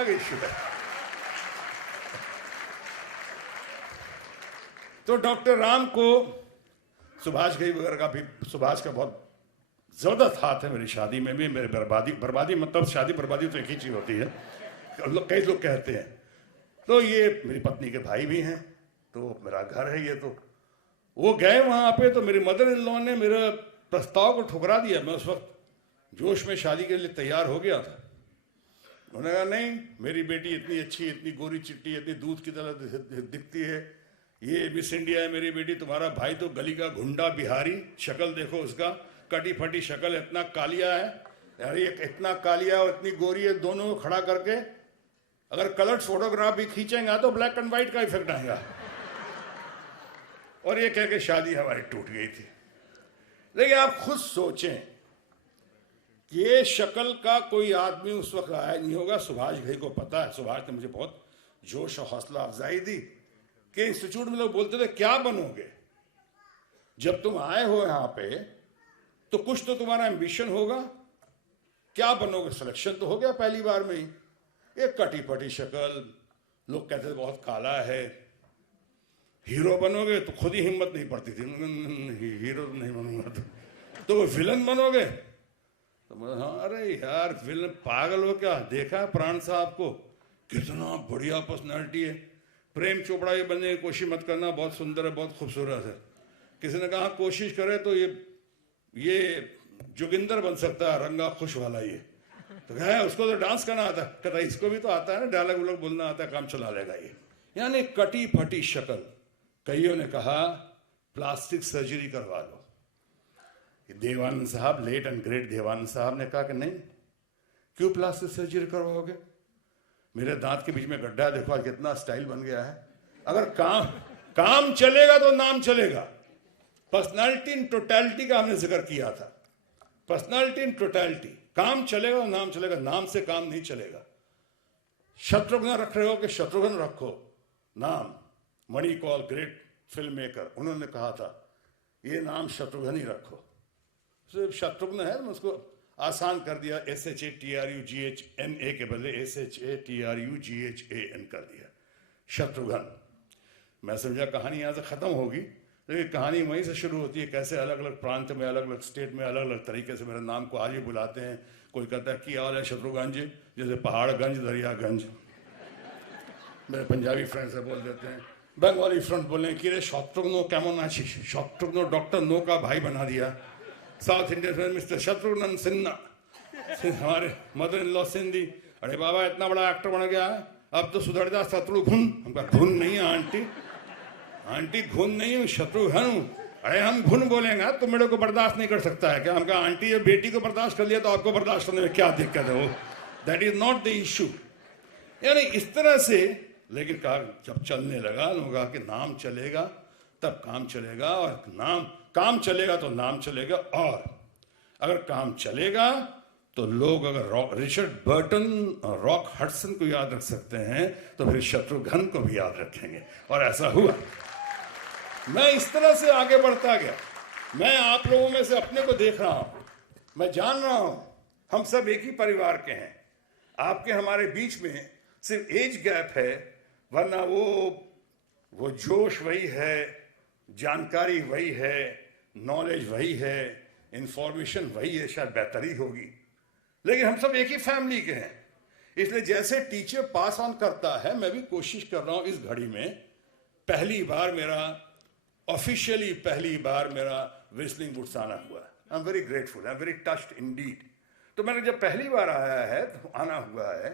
अलग इश्यू है। तो डॉक्टर राम को सुभाष घई वगैरह का भी, सुभाष का बहुत जबरदस्त हाथ है मेरी शादी में भी, मेरे बर्बादी मतलब शादी बर्बादी तो एक ही चीज होती है, कई लोग कहते हैं। तो ये मेरी पत्नी के भाई भी हैं, तो मेरा घर है ये। तो वो गए वहां पे, तो मेरी मदर इन लॉ ने मेरे प्रस्ताव को ठुकरा दिया। मैं उस वक्त जोश में शादी के लिए तैयार हो गया था। उन्होंने कहा नहीं, मेरी बेटी इतनी अच्छी, इतनी गोरी चिट्टी, इतनी दूध की तरह दिखती है, ये मिस इंडिया है मेरी बेटी, तुम्हारा भाई तो गली का गुंडा बिहारी, शक्ल देखो उसका, कटी फटी शक्ल, इतना कालिया है यार, ये इतना कालिया और इतनी गोरी है, दोनों को खड़ा करके अगर कलर्ड फोटोग्राफ भी खींचेंगे तो ब्लैक एंड व्हाइट का इफेक्ट आएगा। और ये कह के शादी हमारी टूट गई थी। लेकिन आप खुद सोचें कि ये शक्ल का कोई आदमी उस वक्त आया नहीं होगा। सुभाष घई को पता है, सुभाष ने मुझे बहुत जोश और हौसला अफजाई दी कि इंस्टीट्यूट में लोग बोलते थे क्या बनोगे, जब तुम आए हो यहां पे तो कुछ तो तुम्हारा एम्बिशन होगा, क्या बनोगे? सिलेक्शन तो हो गया पहली बार में ही। एक कटी फटी शक्ल, लोग कहते थे बहुत काला है, हीरो बनोगे तो खुद ही हिम्मत नहीं पड़ती थी, हीरो नहीं बनूंगा तो विलन बनोगे तो हाँ, अरे यार विलन पागल हो क्या, देखा प्राण साहब को, कितना बढ़िया पर्सनैलिटी है। प्रेम चोपड़ा ये बनने की कोशिश मत करना, बहुत सुंदर है, बहुत खूबसूरत है। किसी ने कहा कोशिश करे तो ये जोगिंदर बन सकता है, रंगा खुश वाला ये, तो कहा उसको तो डांस करना आता है, कहता इसको भी तो आता है ना, डायलॉग वॉलॉग बोलना आता है, काम चला लेगा ये। यानी कटी फटी शक्ल। कईयों ने कहा प्लास्टिक सर्जरी करवा लो। देवानंद साहब, लेट एंड ग्रेट देवानंद साहब ने कहा कि नहीं, क्यों प्लास्टिक सर्जरी करवाओगे, मेरे दांत के बीच में गड्ढा है, देखो आज कितना स्टाइल बन गया है। अगर काम चलेगा तो नाम चलेगा। पर्सनालिटी इन टोटलिटी का हमने जिक्र किया था, पर्सनालिटी इन टोटलिटी। काम चलेगा तो नाम चलेगा, नाम से काम नहीं चलेगा। शत्रुघ्न रख रहे हो कि शत्रुघ्न रखो नाम। मणिकौल ग्रेट फिल्म मेकर, उन्होंने कहा था ये नाम शत्रुघ्न ही रखो। सिर्फ शत्रुघ्न है, उसको आसान कर दिया, SHATRUGHNA के बदले SHATRUGHAN कर दिया, शत्रुघ्न। मैं समझा कहानी यहाँ से खत्म होगी, लेकिन कहानी वहीं से शुरू होती है। कैसे अलग अलग प्रांत में, अलग अलग स्टेट में अलग अलग तरीके से मेरे नाम को आज भी बुलाते हैं। कोई कहता है कि हाल है शत्रुघ्न जी, जैसे पहाड़गंज दरियागंज। मेरे पंजाबी फ्रेंड से बोल देते हैं, बंगाली फ्रेंड बोले कि रे शत्रुघ्न केमन आछी, शत्रुघ्न डॉक्टर नो का भाई बना दिया। South Indian friend mister Shatrughan Sinha, हमारे मदर इन लॉ सिंधी, अरे बाबा इतना बड़ा एक्टर बन गया है, अब तो सुधर जा शत्रुघ्न। हमका घुन नहीं है आंटी, आंटी घुन नहीं हूँ, शत्रुघ्न हूँ। अरे हम घुन बोलेंगे तो मेरे को बर्दाश्त नहीं कर सकता है क्या? हमका आंटी बेटी को बर्दाश्त कर लिया तो आपको बर्दाश्त करने में क्या दिक्कत है? वो that is not the issue. यानी इस तरह से, लेकिन कहा जब चलने लगा, लोगों कहा कि नाम चलेगा तब काम चलेगा, और काम चलेगा तो नाम चलेगा। और अगर काम चलेगा तो लोग अगर रिचर्ड बर्टन और रॉक हडसन को याद रख सकते हैं तो फिर शत्रुघ्न को भी याद रखेंगे। और ऐसा हुआ। मैं इस तरह से आगे बढ़ता गया। मैं आप लोगों में से अपने को देख रहा हूं, मैं जान रहा हूं हम सब एक ही परिवार के हैं। आपके हमारे बीच में सिर्फ एज गैप है, वरना वो जोश वही है, जानकारी वही है, नॉलेज वही है, इंफॉर्मेशन वही है, शायद बेहतरी होगी, लेकिन हम सब एक ही फैमिली के हैं। इसलिए जैसे टीचर पास ऑन करता है, मैं भी कोशिश कर रहा हूं इस घड़ी में। पहली बार मेरा विस्लिंग वुड्स आना हुआ। I am very grateful, I am very touched Indeed. तो मैंने जब पहली बार आया है, तो आना हुआ है,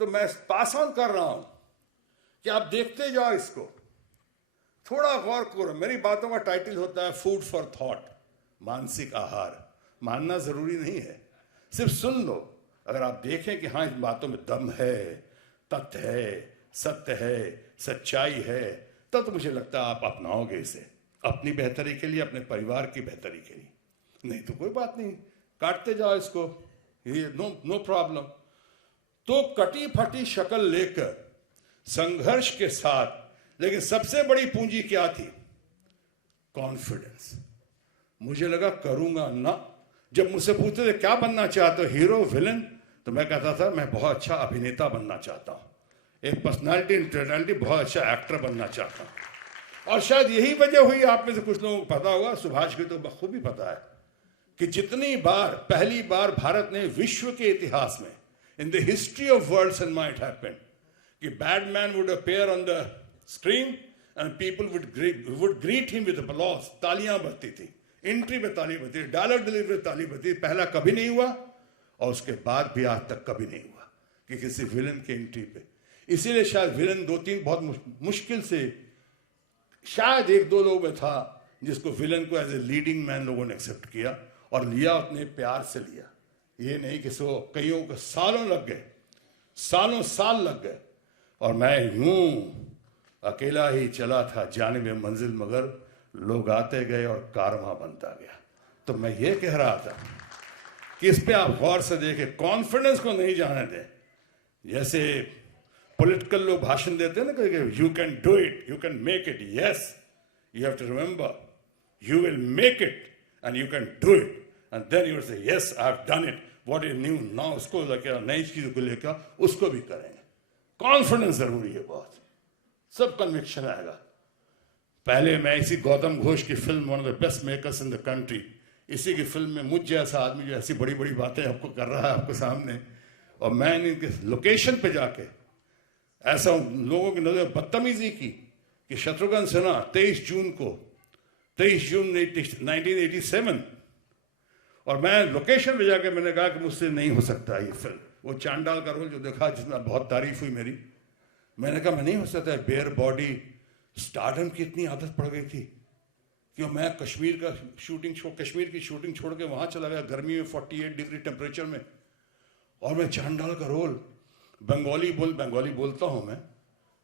तो मैं पास ऑन कर रहा हूं कि आप देखते जाओ इसको, थोड़ा गौर करो। मेरी बातों का टाइटल होता है फूड फॉर थॉट, मानसिक आहार। मानना जरूरी नहीं है, सिर्फ सुन लो। अगर आप देखें कि हाँ इन बातों में दम है, तथ्य है, सत्य है, सच्चाई है, तब तो मुझे लगता है आप अपनाओगे इसे अपनी बेहतरी के लिए, अपने परिवार की बेहतरी के लिए। नहीं तो कोई बात नहीं, काटते जाओ इसको, ये नो प्रॉब्लम। तो कटी फटी शक्ल लेकर संघर्ष के साथ, लेकिन सबसे बड़ी पूंजी क्या थी? कॉन्फिडेंस। मुझे लगा करूंगा ना। जब मुझसे पूछते थे क्या बनना चाहते हो, हीरो विलन, तो मैं कहता था मैं बहुत अच्छा अभिनेता बनना चाहता हूँ, एक पर्सनालिटी इंटरनैलिटी, बहुत अच्छा एक्टर बनना चाहता हूँ। और शायद यही वजह हुई, आप में से कुछ लोगों को पता होगा, सुभाष की तो बखूबी पता है कि जितनी बार, पहली बार भारत ने विश्व के इतिहास में, in the history of world cinema it happened, कि Batman would appear on the screen and people would greet him with applause, तालियां बजती थी, एंट्री पे ताली बजती थी, डायलॉग डिलीवरी ताली बजती थी। पहला कभी नहीं हुआ और उसके बाद भी आज तक कभी नहीं हुआ कि किसी विलन के एंट्री पे। इसीलिए शायद विलन 2-3 बहुत मुश्किल से, शायद 1-2 लोगों में था जिसको विलन को एज ए लीडिंग मैन लोगों ने एक्सेप्ट किया और लिया, उतने प्यार से लिया। ये नहीं कि सो कईयों को सालों लग गए, सालों साल लग गए, और मैं यूं अकेला ही चला था जाने में मंजिल, मगर लोग आते गए और कारवां बनता गया। तो मैं ये कह रहा था कि इस पे आप गौर से देखें, कॉन्फिडेंस को नहीं जाने दें। जैसे पॉलिटिकल लोग भाषण देते हैं ना, you can do it, you can make it, yes, you have to remember you will make it and you can do it, and then you will say yes I have done it, what is new now, उसको लेकर, नई चीज को लेकर उसको भी करेंगे। Confidence जरूरी है बहुत, सब कन्विक्शन आएगा। पहले मैं इसी गौतम घोष की film, one of the best makers in the country, इसी की फिल्म में मुझ जैसा आदमी जो ऐसी बड़ी बड़ी बातें आपको कर रहा है आपके सामने, और मैंने इनके लोकेशन पे जाके ऐसा लोगों की नजर बदतमीजी की कि शत्रुघ्न सिन्हा 23 जून 1987, और मैं लोकेशन पे जाके मैंने कहा कि मुझसे नहीं हो सकता ये फिल्म। वो चांडाल का रोल जो देखा, जिसमें बहुत तारीफ हुई मेरी, मैंने कहा मैं नहीं हो सकता, बेयर बॉडी, स्टारडम की इतनी आदत पड़ गई थी कि मैं कश्मीर की शूटिंग छोड़ के वहां चला गया गर्मी में 48 डिग्री टेम्परेचर में, और मैं चांडाल का रोल, बंगाली बोलता हूं मैं,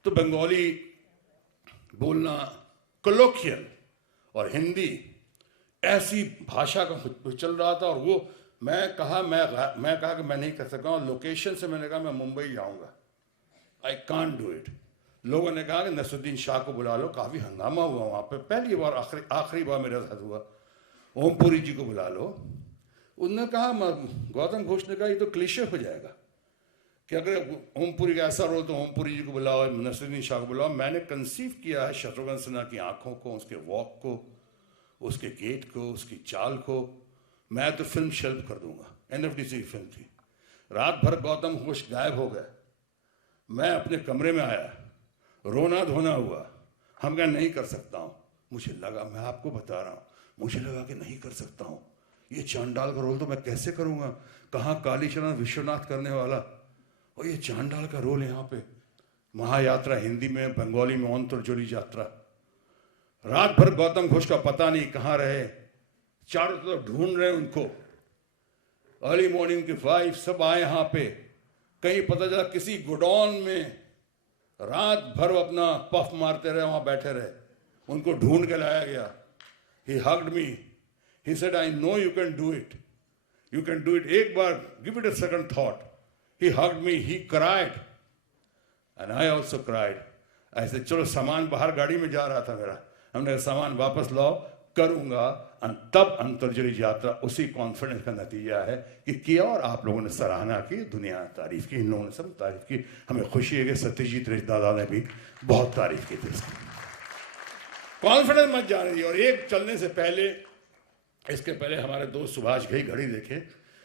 तो बंगाली बोलना, कोलोकियल और हिंदी, ऐसी भाषा का चल रहा था। और वो मैं कहा कि मैं नहीं कर सकता। लोकेशन से मैंने कहा मैं मुंबई जाऊंगा, आई कांट डू इट। लोगों ने कहा कि नसरुद्दीन शाह को बुला लो, काफी हंगामा हुआ वहां पे, पहली बार आखिरी बार मेरे साथ हुआ। ओमपुरी जी को बुला लो। उन्होंने कहा, गौतम घोष ने कहा ये तो क्लीशे हो जाएगा कि अगर ओमपुरी का ऐसा रोल तो ओमपुरी जी को बुलाओ, नसरुद्दीन शाह को बुलाओ। मैंने कंसीव किया है शत्रुघ्न सिन्हा की आंखों को, उसके वॉक को, उसके गेट को, उसकी चाल को। मैं तो फिल्म शेल्फ कर दूंगा। एनएफडीसी की फिल्म थी। रात भर गौतम घोष गायब हो गए। मैं अपने कमरे में आया, रोना धोना हुआ। हम कहा नहीं कर सकता हूँ। मुझे लगा, मैं आपको बता रहा हूँ, मुझे लगा कि नहीं कर सकता हूँ। ये चांडाल का रोल तो मैं कैसे करूँगा, कहाँ कालीचरण विश्वनाथ करने वाला, और ये चांडाल का रोल यहाँ पे। महायात्रा हिंदी में, बंगाली में अंतरजोरी यात्रा। रात भर गौतम घोष का पता नहीं कहाँ रहे, चारों तरफ ढूंढ रहे उनको। अर्ली मॉर्निंग के 5 सब आए यहाँ पे। कहीं पता चला किसी गोडाउन में रात भर अपना पफ मारते रहे, वहां बैठे रहे। उनको ढूंढ के लाया गया। He hugged me, he said I know you can do it, you can do it, एक बार give it a second thought. He hugged me, he cried and I also cried. ऐसे चलो, सामान बाहर गाड़ी में जा रहा था मेरा, हमने सामान वापस लाओ, करूंगा। तब अंतरजोरी यात्रा उसी कॉन्फिडेंस का नतीजा है कि किया, और आप लोगों ने सराहना की, दुनिया ने तारीफ की, इन लोगों ने सब तारीफ की। हमें खुशी है कि सत्यजीत रे दादा ने भी बहुत तारीफ की थी इसकी। कॉन्फिडेंस मत जाने दिए। और एक चलने से पहले, इसके पहले हमारे दोस्त सुभाष घई घड़ी देखे,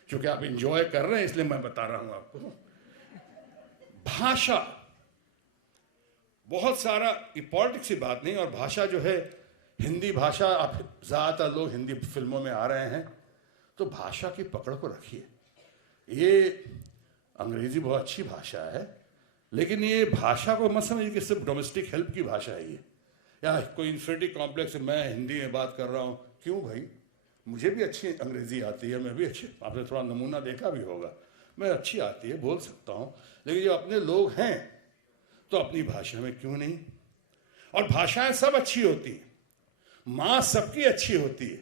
क्योंकि आप इंजॉय कर रहे हैं इसलिए मैं बता रहा हूं आपको। भाषा बहुत सारा, पॉलिटिक्स की बात नहीं, और भाषा जो है, हिंदी भाषा, आप ज़्यादातर लोग हिंदी फिल्मों में आ रहे हैं, तो भाषा की पकड़ को रखिए। ये अंग्रेजी बहुत अच्छी भाषा है, लेकिन ये भाषा को मत समझिए कि सिर्फ डोमेस्टिक हेल्प की भाषा है ये, या कोई इन्फिनिटी कॉम्प्लेक्स, मैं हिंदी में बात कर रहा हूँ। क्यों भाई, मुझे भी अच्छी अंग्रेजी आती है, मैं भी अच्छी, आपने थोड़ा नमूना देखा भी होगा, मैं अच्छी आती है, बोल सकता हूँ। लेकिन जो अपने लोग हैं तो अपनी भाषा में क्यों नहीं। और भाषाएं सब अच्छी होती हैं, माँ सबकी अच्छी होती है,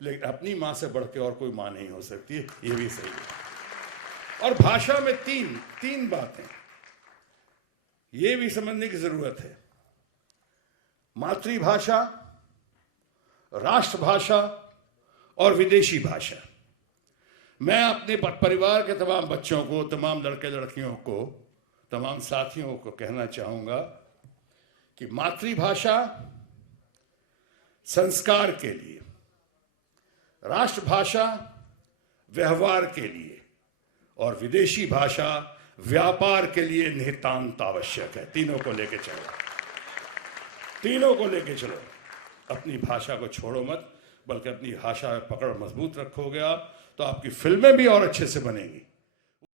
लेकिन अपनी माँ से बढ़ के और कोई माँ नहीं हो सकती है, ये भी सही है। और भाषा में तीन बातें ये भी समझने की जरूरत है। मातृभाषा, राष्ट्रभाषा और विदेशी भाषा। मैं अपने परिवार के तमाम बच्चों को, तमाम लड़के लड़कियों को, तमाम साथियों को कहना चाहूँगा कि मातृभाषा संस्कार के लिए, राष्ट्रभाषा व्यवहार के लिए और विदेशी भाषा व्यापार के लिए नितांत आवश्यक है। तीनों को लेके चलो, तीनों को लेके चलो। अपनी भाषा को छोड़ो मत, बल्कि अपनी भाषा में पकड़ मजबूत रखोगे आप तो आपकी फिल्में भी और अच्छे से बनेंगी।